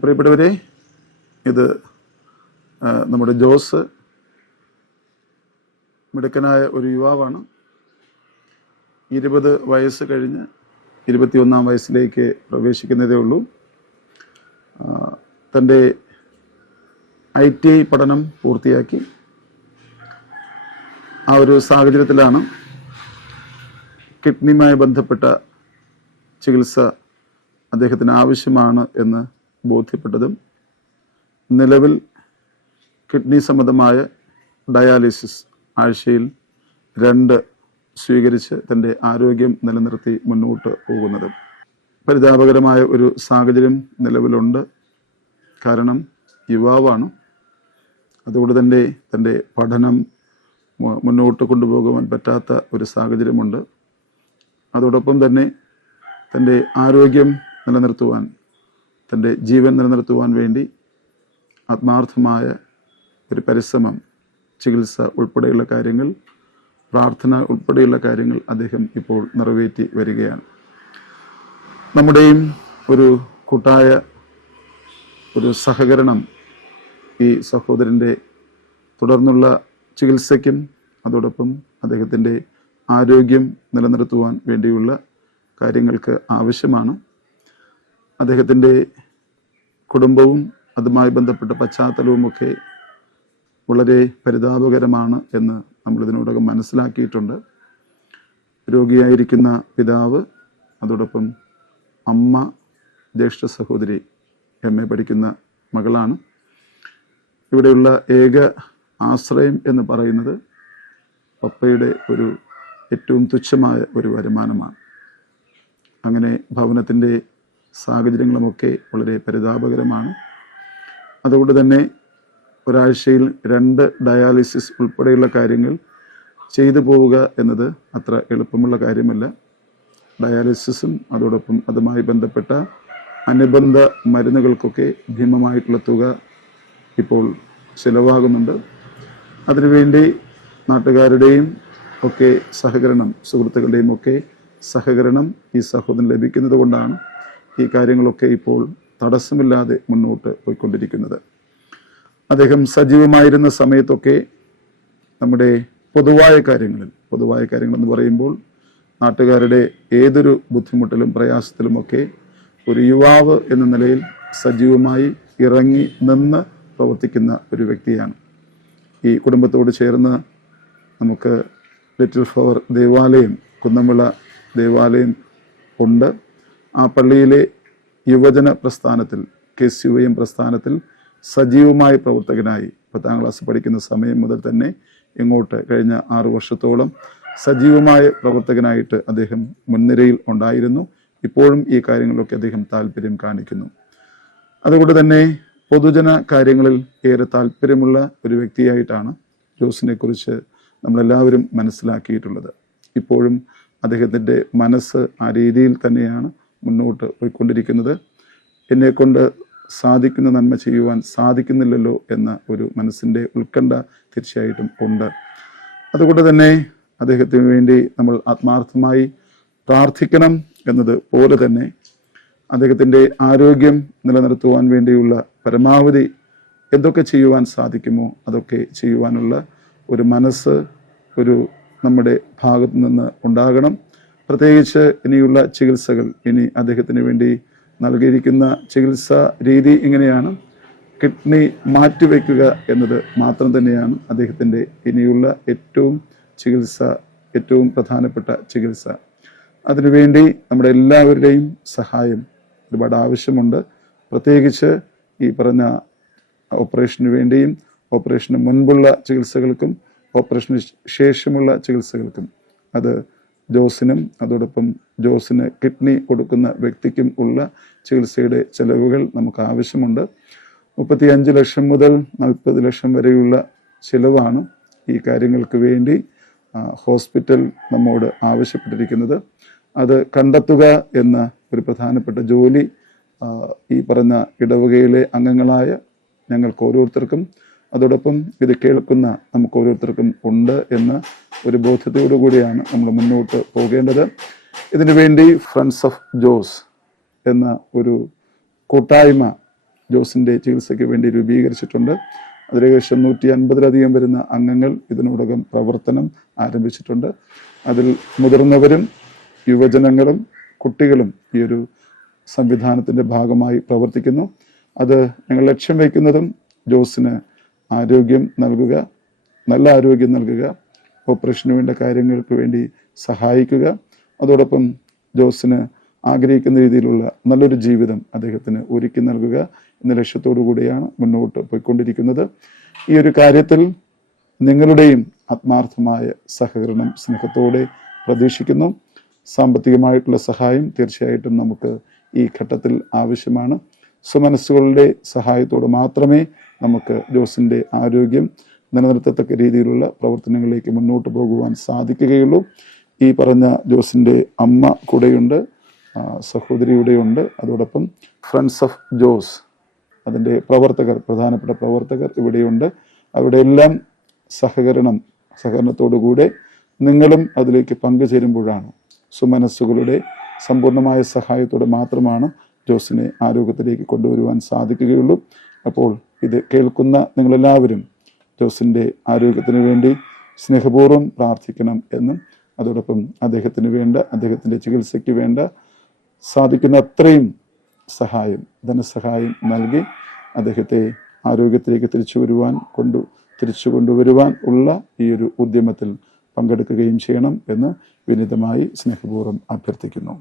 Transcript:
പ്രിയപ്പെട്ടവരെ ഇത് നമ്മുടെ ജോസ് മിടുക്കനായ ഒരു യുവാവാണ്. ഇരുപത് വയസ്സ് കഴിഞ്ഞ് ഇരുപത്തിയൊന്നാം വയസ്സിലേക്ക് പ്രവേശിക്കുന്നതേ ഉള്ളൂ. തന്റെ ഐ ടി ഐ പഠനം പൂർത്തിയാക്കി. ആ ഒരു സാഹചര്യത്തിലാണ് കിഡ്നിയുമായി ബന്ധപ്പെട്ട ചികിത്സ അദ്ദേഹത്തിന് ആവശ്യമാണ് എന്ന് ബോധ്യപ്പെട്ടതും നിലവിൽ കിഡ്നി സംബന്ധമായ ഡയാലിസിസ് ആഴ്ചയിൽ രണ്ട് സ്വീകരിച്ച് തന്റെ ആരോഗ്യം നിലനിർത്തി മുന്നോട്ട് പോകുന്നതും. പരിതാപകരമായ ഒരു സാഹചര്യം നിലവിലുണ്ട്. കാരണം യുവാവാണ്. അതുകൊണ്ട് തന്നെ തന്റെ പഠനം മുന്നോട്ട് കൊണ്ടുപോകുവാൻ പറ്റാത്ത ഒരു സാഹചര്യമുണ്ട്. അതോടൊപ്പം തന്നെ തന്റെ ആരോഗ്യം നിലനിർത്തുവാൻ തന്റെ ജീവൻ നിലനിർത്തുവാൻ വേണ്ടി ആത്മാർത്ഥമായ ഒരു പരിശ്രമം ചികിത്സ ഉൾപ്പെടെയുള്ള കാര്യങ്ങൾ പ്രാർത്ഥന ഉൾപ്പെടെയുള്ള കാര്യങ്ങൾ അദ്ദേഹം ഇപ്പോൾ നിറവേറ്റി വരികയാണ്. നമ്മുടെയും ഒരു കൂട്ടായ ഒരു സഹകരണം ഈ സഹോദരന്റെ തുടർന്നുള്ള ചികിത്സയ്ക്കും അതോടൊപ്പം അദ്ദേഹത്തിന്റെ ആരോഗ്യം നിലനിർത്തുവാൻ വേണ്ടിയുള്ള കാര്യങ്ങൾക്ക് ആവശ്യമാണ്. അദ്ദേഹത്തിന്റെ കുടുംബവും അതുമായി ബന്ധപ്പെട്ട പശ്ചാത്തലവുമൊക്കെ വളരെ പരിതാപകരമാണ് എന്ന് നമ്മൾ ഇതിനോടകം മനസ്സിലാക്കിയിട്ടുണ്ട്. രോഗിയായിരിക്കുന്ന പിതാവ് അതോടൊപ്പം അമ്മ ജ്യേഷ്ഠ സഹോദരി എം എ പഠിക്കുന്ന മകളാണ്. ഇവിടെയുള്ള ഏക ആശ്രയം എന്ന് പറയുന്നത് പപ്പയുടെ ഒരു ഏറ്റവും തുച്ഛമായ ഒരു വരുമാനമാണ്. അങ്ങനെ ഭവനത്തിന്റെ സാഹചര്യങ്ങളുമൊക്കെ വളരെ പരിതാപകരമാണ്. അതുകൊണ്ട് തന്നെ ഒരാഴ്ചയിൽ രണ്ട് ഡയാലിസിസ് ഉൾപ്പെടെയുള്ള കാര്യങ്ങൾ ചെയ്തു പോവുക എന്നത് അത്ര എളുപ്പമുള്ള കാര്യമല്ല. ഡയാലിസിസും അതോടൊപ്പം അതുമായി ബന്ധപ്പെട്ട അനുബന്ധ മരുന്നുകൾക്കൊക്കെ ഭീമമായിട്ടുള്ള തുക ഇപ്പോൾ ചിലവാകുന്നുണ്ട്. അതിനുവേണ്ടി നാട്ടുകാരുടെയും ഒക്കെ സഹകരണം സുഹൃത്തുക്കളുടെയും ഒക്കെ സഹകരണം ഈ സഹോദരൻ ലഭിക്കുന്നത് കൊണ്ടാണ് ഈ കാര്യങ്ങളൊക്കെ ഇപ്പോൾ തടസ്സമില്ലാതെ മുന്നോട്ട് പോയിക്കൊണ്ടിരിക്കുന്നത്. അദ്ദേഹം സജീവമായിരുന്ന സമയത്തൊക്കെ നമ്മുടെ പൊതുവായ കാര്യങ്ങളിൽ പൊതുവായ കാര്യങ്ങളെന്ന് പറയുമ്പോൾ നാട്ടുകാരുടെ ഏതൊരു ബുദ്ധിമുട്ടിലും പ്രയാസത്തിലുമൊക്കെ ഒരു യുവാവ് എന്ന നിലയിൽ സജീവമായി ഇറങ്ങി നിന്ന് പ്രവർത്തിക്കുന്ന ഒരു വ്യക്തിയാണ്. ഈ കുടുംബത്തോട് ചേർന്ന് നമുക്ക് ലിറ്റിൽ ഫ്ലവർ ദേവാലയം കുന്നംവിള ദേവാലയം ഉണ്ട്. ആ പള്ളിയിലെ യുവജന പ്രസ്ഥാനത്തിൽ കെ സി യു എം പ്രസ്ഥാനത്തിൽ സജീവമായ പ്രവർത്തകനായി പത്താം ക്ലാസ് പഠിക്കുന്ന സമയം മുതൽ തന്നെ ഇങ്ങോട്ട് കഴിഞ്ഞ ആറു വർഷത്തോളം സജീവമായ പ്രവർത്തകനായിട്ട് അദ്ദേഹം മുൻനിരയിൽ ഉണ്ടായിരുന്നു. ഇപ്പോഴും ഈ കാര്യങ്ങളിലൊക്കെ അദ്ദേഹം താല്പര്യം കാണിക്കുന്നു. അതുകൊണ്ട് തന്നെ പൊതുജന കാര്യങ്ങളിൽ ഏറെ താല്പര്യമുള്ള ഒരു വ്യക്തിയായിട്ടാണ് ജോസിനെ കുറിച്ച് നമ്മളെല്ലാവരും മനസ്സിലാക്കിയിട്ടുള്ളത്. ഇപ്പോഴും അദ്ദേഹത്തിന്റെ മനസ്സ് ആ രീതിയിൽ തന്നെയാണ് മുന്നോട്ട് പോയിക്കൊണ്ടിരിക്കുന്നത്. എന്നെ കൊണ്ട് സാധിക്കുന്ന നന്മ ചെയ്യുവാൻ സാധിക്കുന്നില്ലല്ലോ എന്ന ഒരു മനസ്സിന്റെ ഉത്കണ്ഠ തീർച്ചയായിട്ടും ഉണ്ട്. അതുകൊണ്ട് തന്നെ അദ്ദേഹത്തിന് വേണ്ടി നമ്മൾ ആത്മാർത്ഥമായി പ്രാർത്ഥിക്കണം എന്നത് പോലെ തന്നെ അദ്ദേഹത്തിന്റെ ആരോഗ്യം നിലനിർത്തുവാൻ വേണ്ടിയുള്ള പരമാവധി എന്തൊക്കെ ചെയ്യുവാൻ സാധിക്കുമോ അതൊക്കെ ചെയ്യുവാനുള്ള ഒരു മനസ്സ് ഒരു നമ്മുടെ ഭാഗത്തു നിന്ന് ഉണ്ടാകണം. പ്രത്യേകിച്ച് ഇനിയുള്ള ചികിത്സകൾ ഇനി അദ്ദേഹത്തിന് വേണ്ടി നൽകിയിരിക്കുന്ന ചികിത്സാ രീതി ഇങ്ങനെയാണ്. കിഡ്നി മാറ്റിവെക്കുക എന്നത് മാത്രം തന്നെയാണ് അദ്ദേഹത്തിന്റെ ഇനിയുള്ള ഏറ്റവും ചികിത്സ ഏറ്റവും പ്രധാനപ്പെട്ട ചികിത്സ. അതിനുവേണ്ടി നമ്മുടെ എല്ലാവരുടെയും സഹായം ഒരുപാട് ആവശ്യമുണ്ട്. പ്രത്യേകിച്ച് ഈ പറഞ്ഞ ഓപ്പറേഷന് വേണ്ടിയും ഓപ്പറേഷന് മുൻപുള്ള ചികിത്സകൾക്കും ഓപ്പറേഷന് ശേഷമുള്ള ചികിത്സകൾക്കും അത് ജോസിനും അതോടൊപ്പം ജോസിന് കിഡ്നി കൊടുക്കുന്ന വ്യക്തിക്കും ഉള്ള ചികിത്സയുടെ ചെലവുകൾ നമുക്ക് ആവശ്യമുണ്ട്. മുപ്പത്തി അഞ്ച് ലക്ഷം മുതൽ നാൽപ്പത് ലക്ഷം വരെയുള്ള ചിലവാണ് ഈ കാര്യങ്ങൾക്ക് വേണ്ടി ഹോസ്പിറ്റൽ നമ്മോട് ആവശ്യപ്പെട്ടിരിക്കുന്നത്. അത് കണ്ടെത്തുക എന്ന ഒരു പ്രധാനപ്പെട്ട ജോലി ഈ പറഞ്ഞ ഇടവകയിലെ അംഗങ്ങളായ ഞങ്ങൾക്ക് ഓരോരുത്തർക്കും അതോടൊപ്പം ഇത് കേൾക്കുന്ന നമുക്ക് ഓരോരുത്തർക്കും ഉണ്ട് എന്ന ഒരു ബോധ്യത്തോടു കൂടിയാണ് നമ്മൾ മുന്നോട്ട് പോകേണ്ടത്. ഇതിനു വേണ്ടി ഫ്രണ്ട്സ് ഓഫ് ജോസ് എന്ന ഒരു കൂട്ടായ്മ ജോസിന്റെ ചികിത്സയ്ക്ക് വേണ്ടി രൂപീകരിച്ചിട്ടുണ്ട്. അതിലേകദേശം നൂറ്റി അൻപതിലധികം വരുന്ന അംഗങ്ങൾ ഇതിനോടകം പ്രവർത്തനം ആരംഭിച്ചിട്ടുണ്ട്. അതിൽ മുതിർന്നവരും യുവജനങ്ങളും കുട്ടികളും ഈ ഒരു സംവിധാനത്തിന്റെ ഭാഗമായി പ്രവർത്തിക്കുന്നു. അത് ഞങ്ങൾ ലക്ഷ്യം വയ്ക്കുന്നതും ജോസിന് ആരോഗ്യം നൽകുക നല്ല ആരോഗ്യം നൽകുക ഓപ്പറേഷന് വേണ്ട കാര്യങ്ങൾക്ക് വേണ്ടി സഹായിക്കുക. അതോടൊപ്പം ജോസിന് ആഗ്രഹിക്കുന്ന രീതിയിലുള്ള നല്ലൊരു ജീവിതം അദ്ദേഹത്തിന് ഒരുക്കി നൽകുക എന്ന ലക്ഷ്യത്തോടു കൂടിയാണ് മുന്നോട്ട് പോയിക്കൊണ്ടിരിക്കുന്നത്. ഈ ഒരു കാര്യത്തിൽ നിങ്ങളുടെയും ആത്മാർത്ഥമായ സഹകരണം സ്നേഹത്തോടെ പ്രതീക്ഷിക്കുന്നു. സാമ്പത്തികമായിട്ടുള്ള സഹായം തീർച്ചയായിട്ടും നമുക്ക് ഈ ഘട്ടത്തിൽ ആവശ്യമാണ്. സുമനസ്സുകളുടെ സഹായത്തോടെ മാത്രമേ നമുക്ക് ജോസിന്റെ ആരോഗ്യം നിലനിർത്തത്തക്ക രീതിയിലുള്ള പ്രവർത്തനങ്ങളിലേക്ക് മുന്നോട്ട് പോകുവാൻ സാധിക്കുകയുള്ളൂ. ഈ പറഞ്ഞ ജോസിന്റെ അമ്മ കൂടെയുണ്ട് സഹോദരിയുടെയുണ്ട്. സഹോദരി അതോടൊപ്പം ഫ്രണ്ട്സ് ഓഫ് ജോസ് അതിന്റെ പ്രവർത്തകർ പ്രധാനപ്പെട്ട പ്രവർത്തകർ ഇവിടെയുണ്ട്. അവിടെയെല്ലാം സഹകരണം സഹകരണത്തോടുകൂടെ നിങ്ങളും അതിലേക്ക് പങ്കുചേരുമ്പോഴാണ് സുമനസ്സുകളുടെ സമ്പൂർണമായ സഹായത്തോടെ മാത്രമാണ് ജോസിനെ ആരോഗ്യത്തിലേക്ക് കൊണ്ടുവരുവാൻ സാധിക്കുകയുള്ളൂ. അപ്പോൾ ഇത് കേൾക്കുന്ന നിങ്ങളെല്ലാവരും ജോസിന്റെ ആരോഗ്യത്തിന് വേണ്ടി സ്നേഹപൂർവം പ്രാർത്ഥിക്കണം എന്നും അതോടൊപ്പം അദ്ദേഹത്തിന് വേണ്ട അദ്ദേഹത്തിന്റെ ചികിത്സയ്ക്ക് വേണ്ട സാധിക്കുന്ന അത്രയും സഹായം ധനസഹായം നൽകി അദ്ദേഹത്തെ ആരോഗ്യത്തിലേക്ക് തിരിച്ചു വരുവാൻ കൊണ്ടു തിരിച്ചു കൊണ്ടുവരുവാൻ ഉള്ള ഈ ഒരു ഉദ്യമത്തിൽ പങ്കെടുക്കുകയും ചെയ്യണം എന്ന് വിനിതമായി സ്നേഹപൂർവം അഭ്യർത്ഥിക്കുന്നു.